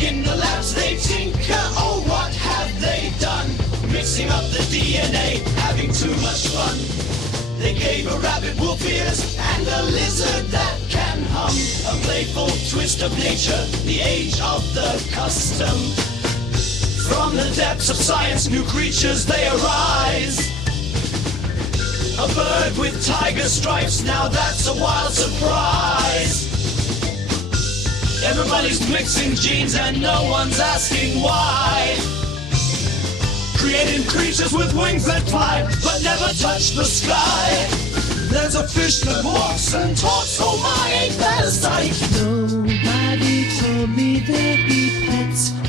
In the labs they tinker, oh what have they done? Mixing up the DNA, having too much fun. They gave a rabbit wolf ears and a lizard that can hum. A playful twist of nature, the age of the custom. From the depths of science, new creatures they arise. A bird with tiger stripes, now that's a wild surprise. Everybody's mixing genes and no one's asking why. Creating creatures with wings that fly, but never touch the sky. There's a fish that walks and talks, oh my, ain't that a sight? Nobody told me there'd be pets